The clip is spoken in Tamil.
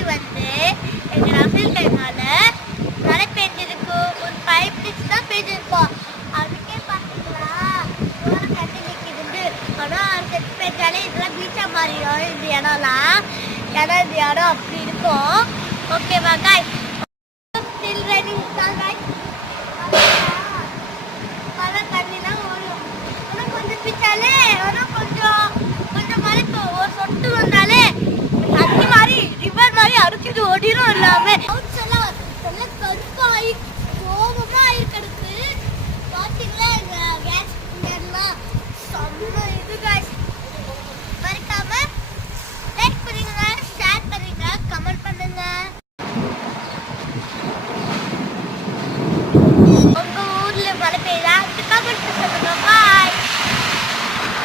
இன்னைக்கு வந்து எங்கள் ரஃபேல் டைமால மழை பெஞ்சிருக்கு. ஒரு 5 minutes தான் பெஞ்சிருக்கோம். அதுக்கே பார்த்தீங்களா தண்ணி நிற்கிது. ஆனால் செட்டு பெஞ்சாலே இதெல்லாம் பீச்சா மாறிடும். இந்த இடம்லாம் இந்த இடம் அப்படி இருக்கும். ஓகேவா காய்? ஸ்டில் ரைனிங் தான் காய். மழை தண்ணி தான் ஓடும். ஆனால் கொஞ்சம் பிச்சாலே ஆனால் கொஞ்சம் மழை ஒரு சொட்டு வந்தாலே தண்ணி மாதிரி ரிவர் மாதிரி அடிச்சுட்டு ஓடிடும். இல்லாமல் கருப்பாயி